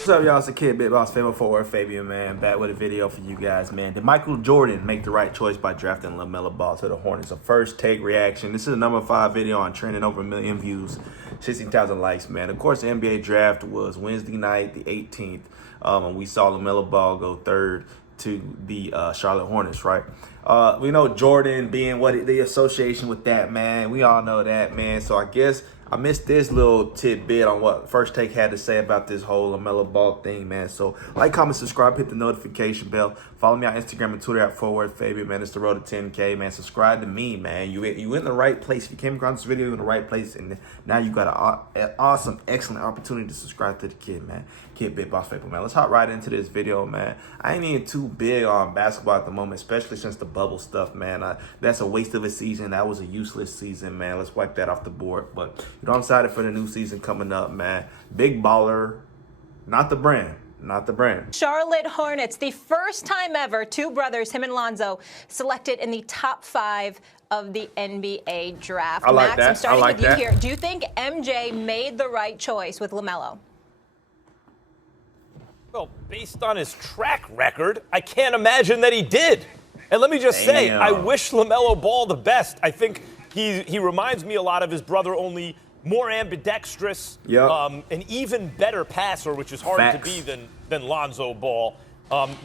What's up, y'all? It's the kid, BigBossFabo for Fabian, man. Back with a video for you guys, man. Did Michael Jordan make the right choice by drafting LaMelo Ball to the Hornets? A first take reaction. This is a number 5 video on trending, over 1 million views, 16,000 likes, man. Of course, the NBA draft was Wednesday night, the 18th, and we saw LaMelo Ball go third to the Charlotte Hornets, right? We know Jordan being the association with that, man. We all know that, man. So I guess I missed this little tidbit on what First Take had to say about this whole LaMelo Ball thing, man. So like, comment, subscribe, hit the notification bell. Follow me on Instagram and Twitter at @Fabian, man. It's the road to 10K, man. Subscribe to me, man. You in the right place. If you came across this video, you're in the right place, and now you got an awesome, excellent opportunity to subscribe to the kid, man. Kid BigBossFabo, man. Let's hop right into this video, man. I ain't even too big on basketball at the moment, especially since the bubble stuff, man. That's a waste of a season. That was a useless season, man. Let's wipe that off the board. But I'm excited for the new season coming up, man. Big baller, not the brand. Not the brand. Charlotte Hornets, the first time ever, two brothers, him and Lonzo, selected in the top 5 of the NBA draft. I like Max, that. I'm starting I like with you that. here. Do you think MJ made the right choice with LaMelo? Well, based on his track record, I can't imagine that he did. And let me just say, I wish LaMelo Ball the best. I think he reminds me a lot of his brother, only more ambidextrous, an even better passer, which is harder to be than Lonzo Ball.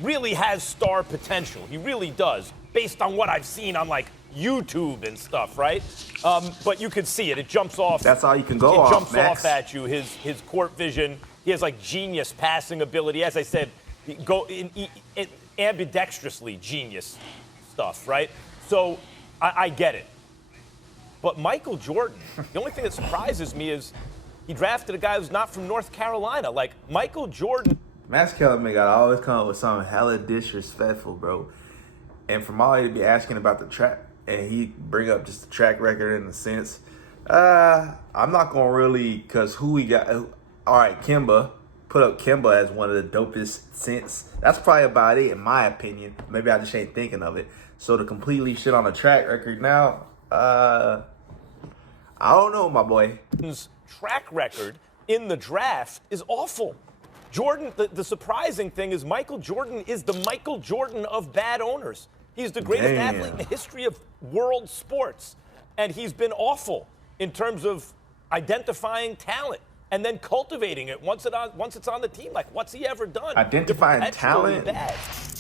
Really has star potential. He really does, based on what I've seen on like YouTube and stuff, right? But you can see it. It jumps off. That's all you can go off, It jumps Max. off at you. His court vision. He has like genius passing ability. As I said, ambidextrously genius stuff, right? So I get it. But Michael Jordan, the only thing that surprises me is he drafted a guy who's not from North Carolina. Like, Michael Jordan. Max Kellerman got always come up with something hella disrespectful, bro. And from all he to be asking about the track, and he bring up just the track record in a sense, I'm not going to really, because who we got, all right, Kemba, put up Kemba as one of the dopest since. That's probably about it, in my opinion. Maybe I just ain't thinking of it. So to completely shit on a track record now, I don't know, my boy. Jordan's track record in the draft is awful. Jordan, the surprising thing is Michael Jordan is the Michael Jordan of bad owners. He's the greatest athlete in the history of world sports. And he's been awful in terms of identifying talent and then cultivating it once it's on the team. Like, what's he ever done? Identifying talent? Bad.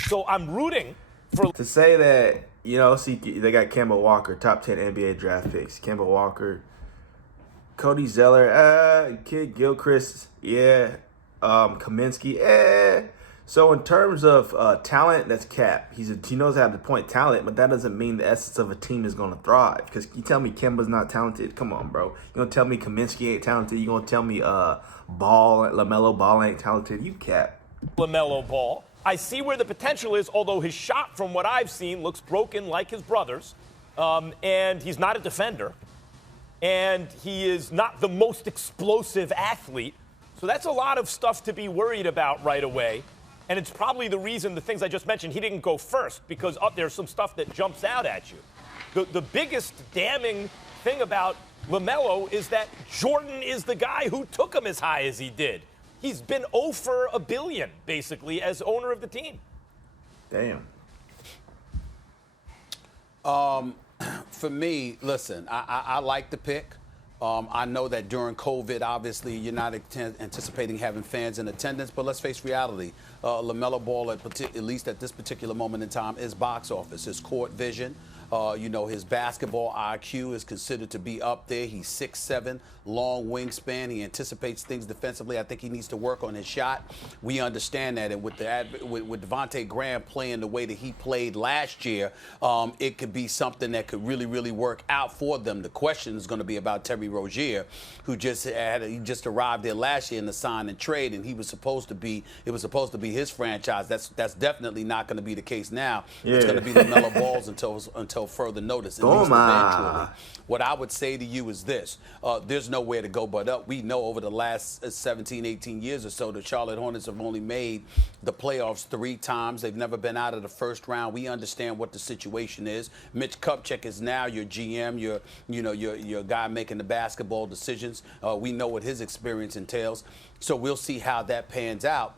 So I'm rooting for... To say that, you know, see, they got Kemba Walker, top 10 NBA draft picks. Kemba Walker, Cody Zeller, Kid Gilchrist, Kaminsky, So in terms of talent, that's cap. He knows how to point talent, but that doesn't mean the essence of a team is going to thrive. Because you tell me Kemba's not talented? Come on, bro. You going to tell me Kaminsky ain't talented? You going to tell me LaMelo Ball ain't talented? You cap. LaMelo Ball. I see where the potential is, although his shot, from what I've seen, looks broken like his brother's. And he's not a defender. And he is not the most explosive athlete. So that's a lot of stuff to be worried about right away. And it's probably the reason, the things I just mentioned, he didn't go first, because there's some stuff that jumps out at you. The biggest damning thing about LaMelo is that Jordan is the guy who took him as high as he did. He's been 0 for a billion, basically, as owner of the team. Damn. For me, listen, I like the pick. I know that during COVID, obviously, you're not anticipating having fans in attendance, but let's face reality. LaMelo Ball, at least at this particular moment in time, is box office. His court vision, his basketball IQ is considered to be up there. He's 6'7", long wingspan. He anticipates things defensively. I think he needs to work on his shot. We understand that. And with Devontae Graham playing the way that he played last year, it could be something that could really, really work out for them. The question is going to be about Terry Rozier, who just arrived there last year in the sign and trade, and it was supposed to be his franchise. That's definitely not going to be the case now. It's going to be LaMelo Ball's until until further notice, at least Toma. eventually. What I would say to you is this. There's nowhere to go but up. We know over the last 17, 18 years or so, the Charlotte Hornets have only made the playoffs 3 times. They've never been out of the first round. We understand what the situation is. Mitch Kupchak is now your GM, your guy making the basketball decisions. We know what his experience entails. So we'll see how that pans out.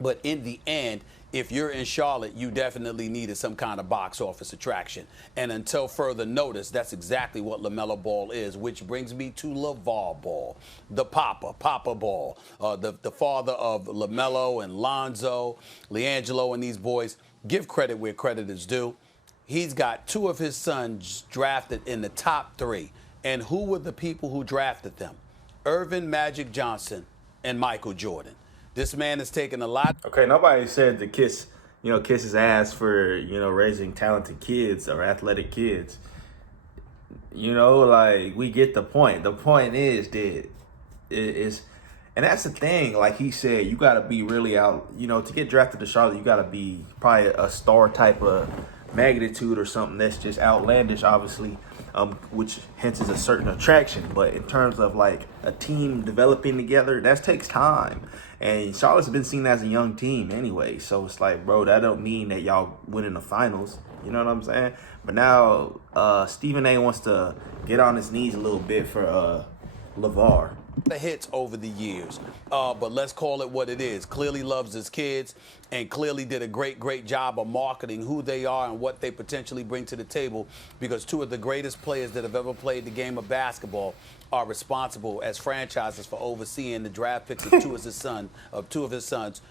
But in the end, if you're in Charlotte, you definitely needed some kind of box office attraction. And until further notice, that's exactly what LaMelo Ball is, which brings me to LaVar Ball, the Papa Ball, the father of LaMelo and Lonzo, LiAngelo, and these boys. Give credit where credit is due. He's got 2 of his sons drafted in the top 3. And who were the people who drafted them? Irvin Magic Johnson and Michael Jordan. This man has taken a lot. Okay, nobody said to kiss his ass for, raising talented kids or athletic kids. Like, we get the point. The point is that and that's the thing, like he said, you got to be really out, to get drafted to Charlotte, you got to be probably a star type of magnitude or something that's just outlandish, obviously, which hence is a certain attraction. But in terms of like a team developing together, that takes time. And Charlotte's been seen as a young team anyway. So it's like, bro, that don't mean that y'all win in the finals. You know what I'm saying? But now Stephen A wants to get on his knees a little bit for LaVar. The hits over the years, but let's call it what it is. Clearly loves his kids and clearly did a great job of marketing who they are and what they potentially bring to the table, because 2 of the greatest players that have ever played the game of basketball are responsible as franchises for overseeing the draft picks of 2 of his sons,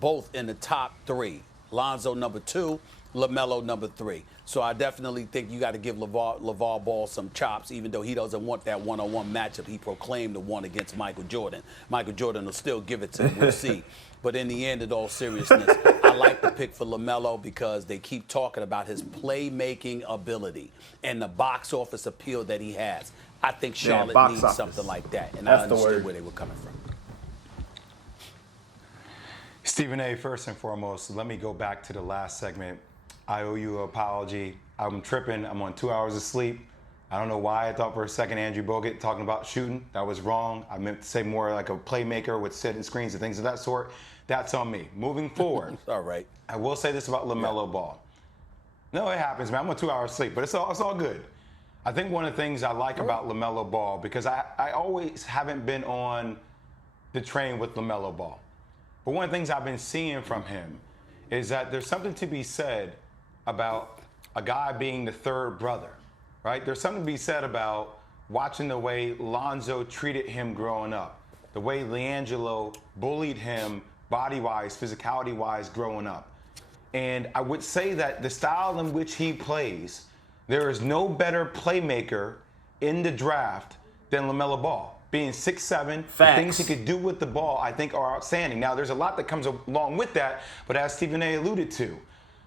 both in the top 3. Lonzo number 2, LaMelo number 3. So I definitely think you got to give LaVar Ball some chops, even though he doesn't want that one-on-one matchup he proclaimed the one against Michael Jordan. Michael Jordan will still give it to him. We'll see. But in the end, in all seriousness, I like the pick for LaMelo because they keep talking about his playmaking ability and the box office appeal that he has. I think Charlotte needs something like that, and I understood where they were coming from. Stephen A., first and foremost, let me go back to the last segment. I owe you an apology. I'm tripping. I'm on 2 hours of sleep. I don't know why I thought for a second Andrew Bogut talking about shooting. That was wrong. I meant to say more like a playmaker with setting screens and things of that sort. That's on me. Moving forward. All right. I will say this about LaMelo Ball. No, it happens, man. I'm on 2 hours of sleep, but it's all good. I think one of the things I like about LaMelo Ball, because I always haven't been on the train with LaMelo Ball, but one of the things I've been seeing from him is that there's something to be said about a guy being the 3rd brother, right? There's something to be said about watching the way Lonzo treated him growing up, the way LiAngelo bullied him body-wise, physicality-wise growing up. And I would say that the style in which he plays, there is no better playmaker in the draft than LaMelo Ball. Being 6'7", the things he could do with the ball, I think, are outstanding. Now, there's a lot that comes along with that, but as Stephen A. alluded to,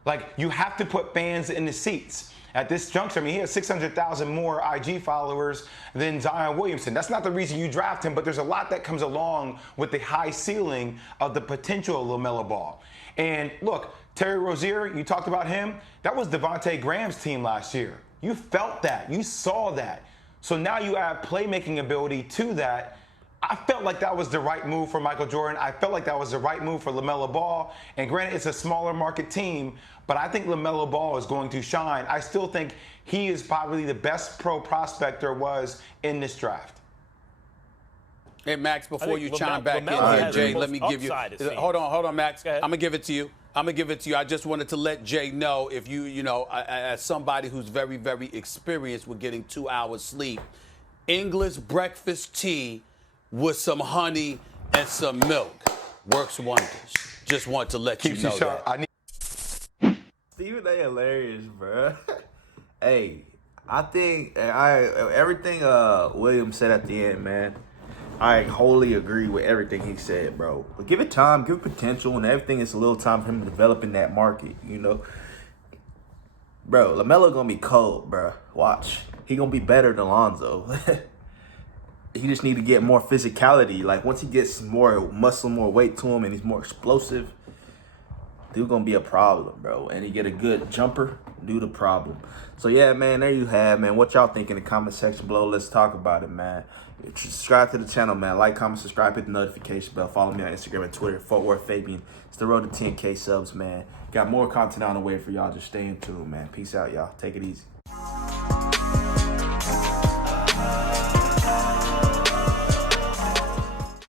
like, you have to put fans in the seats. At this juncture, I mean, he has 600,000 more IG followers than Zion Williamson. That's not the reason you draft him, but there's a lot that comes along with the high ceiling of the potential of LaMelo Ball. And look, Terry Rozier, you talked about him. That was Devontae Graham's team last year. You felt that. You saw that. So now you add playmaking ability to that. I felt like that was the right move for Michael Jordan. I felt like that was the right move for LaMelo Ball. And granted, it's a smaller market team, but I think LaMelo Ball is going to shine. I still think he is probably the best pro prospect there was in this draft. Hey, Max, before you chime back in here, Jay, let me give you. Hold on, Max. I'm going to give it to you. I just wanted to let Jay know, if as somebody who's very, very experienced with getting 2 hours sleep, English breakfast tea with some honey and some milk works wonders. Just want to let you know that. Stephen A. hilarious, bro. Hey, I think everything Williams said at the end, man, I wholly agree with everything he said, bro. But give it time, give it potential, and everything is a little time for him to develop in that market, Bro, LaMelo gonna be cold, bro. Watch. He gonna be better than Lonzo. He just need to get more physicality. Like, once he gets more muscle, more weight to him, and he's more explosive, dude gonna be a problem, bro. And he get a good jumper, do the problem. So yeah, man, there you have, man. What y'all think in the comment section below? Let's talk about it, man. Subscribe to the channel, man. Like, comment, subscribe, hit the notification bell. Follow me on Instagram and Twitter, @FortWorthFabian. It's the road to 10K subs, man. Got more content on the way for y'all. Just stay in tune, man. Peace out, y'all. Take it easy.